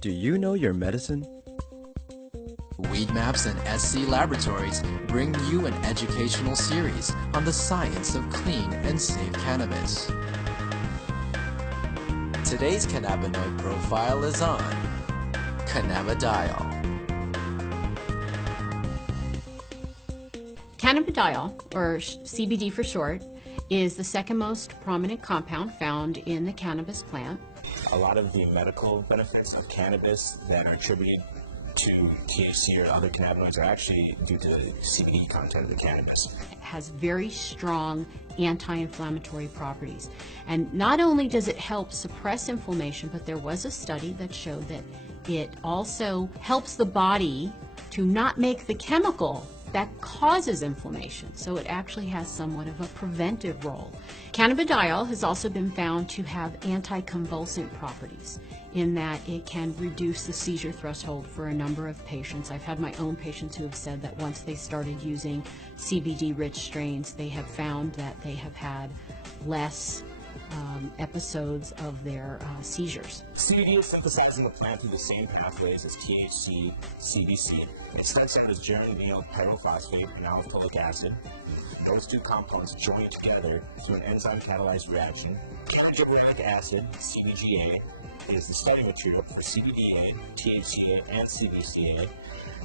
Do you know your medicine? Weed Maps and SC Laboratories bring you an educational series on the science of clean and safe cannabis. Today's cannabinoid profile is on cannabidiol. Cannabidiol, or CBD for short, is the second most prominent compound found in the cannabis plant. A lot of the medical benefits of cannabis that are attributed to THC or other cannabinoids are actually due to the CBD content of the cannabis. It has very strong anti-inflammatory properties. And not only does it help suppress inflammation, but there was a study that showed that it also helps the body to not make the chemical that causes inflammation. So it actually has somewhat of a preventive role. Cannabidiol has also been found to have anticonvulsant properties in that it can reduce the seizure threshold for a number of patients. I've had my own patients who have said that once they started using CBD-rich strains, they have found that they have had less episodes of their seizures. CBD is synthesized in the plant through the same pathways as THC, CBC. It starts out as geranyl pyrophosphate and alpha-folic acid. Those two compounds join together through an enzyme-catalyzed reaction. Gibberellic acid, CBGA, is the starting material for CBDA, THCA, and CBCA.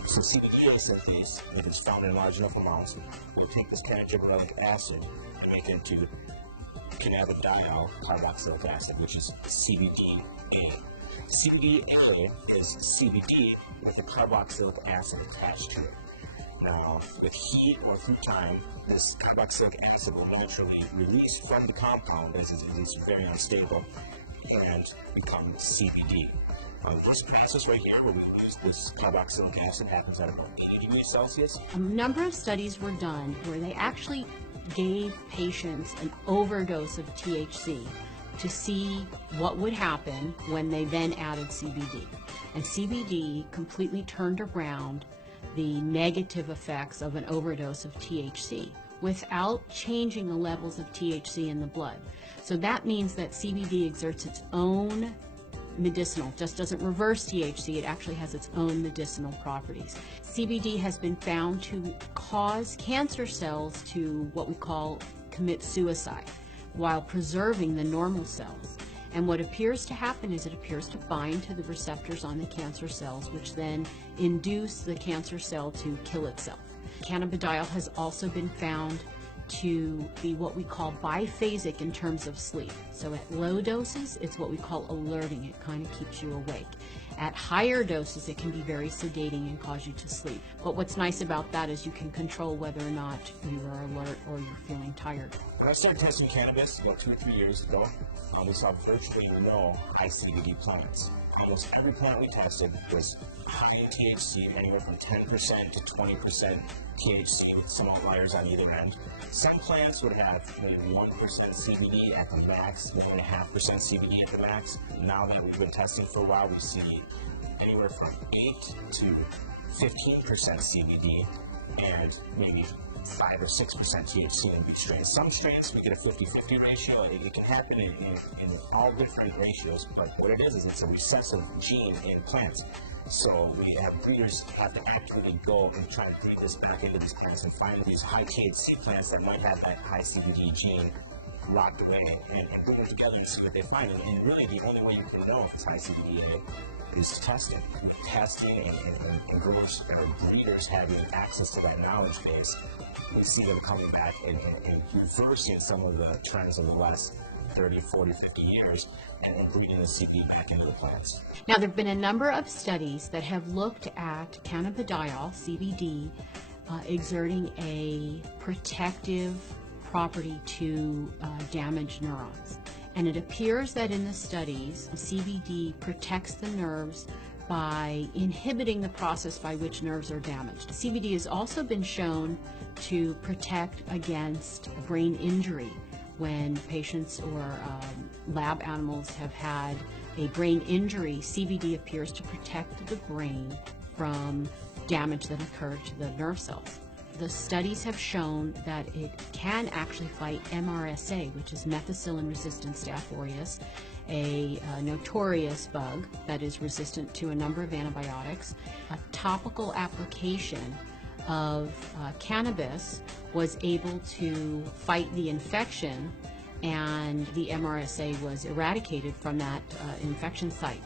So CBDA synthase, if it's found in large enough amounts, will take this gibberellic acid and make it into cannabidiol carboxylic acid, which is CBDA. CBDA is CBD with the carboxylic acid attached to it. Now, with heat or through time, this carboxylic acid will naturally release from the compound as it is very unstable and become CBD. This process right here, where we use this carboxylic acid, happens at about 80 degrees Celsius. A number of studies were done where they actually gave patients an overdose of THC to see what would happen when they then added CBD. And CBD completely turned around the negative effects of an overdose of THC without changing the levels of THC in the blood. So that means that CBD exerts its own medicinal, just doesn't reverse THC, it actually has its own medicinal properties. CBD has been found to cause cancer cells to what we call commit suicide while preserving the normal cells. And what appears to happen is it appears to bind to the receptors on the cancer cells, which then induce the cancer cell to kill itself. Cannabidiol has also been found to be what we call biphasic in terms of sleep. So at low doses, it's what we call alerting. It kind of keeps you awake. At higher doses, it can be very sedating and cause you to sleep. But what's nice about that is you can control whether or not you are alert or you're feeling tired. When I started testing cannabis about 2 or 3 years ago, we saw virtually no high CBD plants. Almost every plant we tested was high in THC, anywhere from 10% to 20% THC, with some outliers on either end. Some plants would have maybe 1% CBD at the max, 1.5% CBD at the max. Now that we've been testing for a while, we see anywhere from 8 to 15% CBD and maybe 5 or 6% THC in each strain. Some strains we get a 50-50 ratio. It can happen in all different ratios, but what it is it's a recessive gene in plants. So we have breeders have to actively go and try to bring this back into these plants and find these high THC plants that might have that high CBD gene locked away and put them together and see what they find. And really the only way you can know if it's high CBD is testing. Testing and growers or breeders having access to that knowledge base, we see them coming back and reversing some of the trends of the last 30, 40, 50 years and breeding the CBD back into the plants. Now, there have been a number of studies that have looked at cannabidiol, CBD, exerting a protective property to damaged neurons. And it appears that in the studies, CBD protects the nerves by inhibiting the process by which nerves are damaged. CBD has also been shown to protect against brain injury when patients or lab animals have had a brain injury. CBD appears to protect the brain from damage that occurred to the nerve cells. The studies have shown that it can actually fight MRSA, which is methicillin-resistant Staph aureus, a notorious bug that is resistant to a number of antibiotics. A topical application of cannabis was able to fight the infection, and the MRSA was eradicated from that infection site.